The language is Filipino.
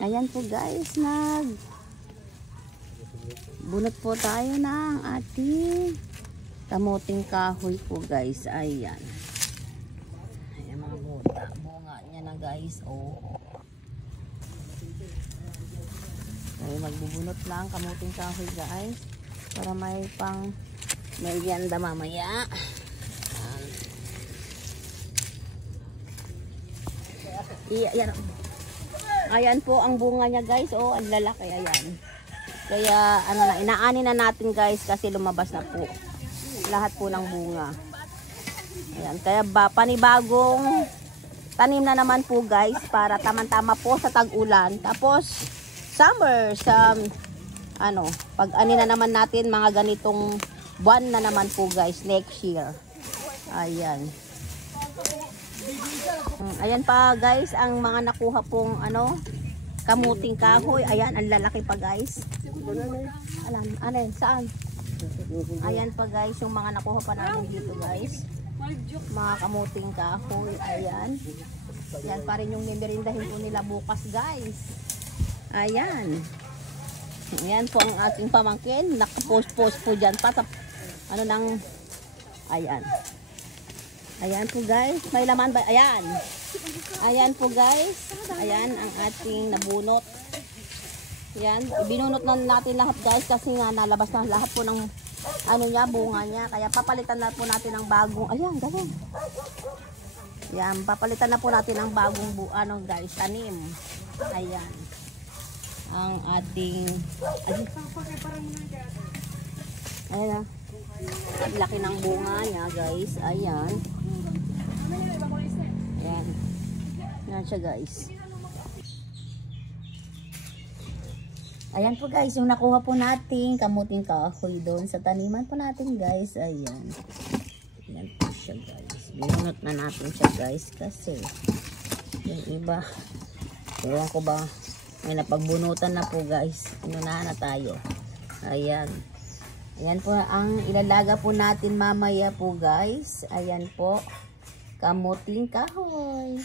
Ayan po guys, bunot po tayo ng ating kamuting kahoy po guys. Ayan. Ayan mga bunga niya na guys. Oh. Ay, magbubunot lang kamuting kahoy guys. Para may pang merienda mamaya. Ayan. Ayan po ang bunga niya guys. Oh, ang lalaki. Ayan. Kaya ano na, inaani na natin guys kasi lumabas na po lahat po ng bunga. Ayan. Kaya panibagong tanim na naman po guys para tamang-tama po sa tag-ulan. Tapos summer sa pag ani na naman natin mga ganitong buwan na naman po guys next year. Ayan. Ayan pa guys ang mga nakuha pong kamuting kahoy. Ayan, ang lalaki pa guys. Saan? Ayan pa guys yung mga nakuha pa namin dito guys. Mga kamuting kahoy. Ayan. Ayan pa rin yung mimerindahin po nila bukas guys. Ayan. Ayan po ang aking pamangkin. Nakapost-post po dyan pa sa ayan. Ayan po guys, may laman ba? Ayan. Ayan po guys. Ayan ang ating nabunot. Ayan, binunot na natin lahat guys kasi nga nalabas na lahat po ng bunga niya. Kaya papalitan na po natin ng bagong, ayan, ganun. Ayan, papalitan na po natin ng bagong guys, tanim. Ayan. Ang ating ayan. Ang laki ng bunga niya guys. Ayan. Ayan. Ayan siya guys. Ayan po guys, yung nakuha po natin kamuting kahoy doon sa taniman po natin guys. Ayan. Ayan po siya guys. Binunot na natin siya guys kasi yung iba, ewan ko ba, may napagbunutan na po guys. Inunahan na tayo. Ayan. Ayan po ang ilalaga po natin mamaya po guys. Ayan po. Kamuting kahoy.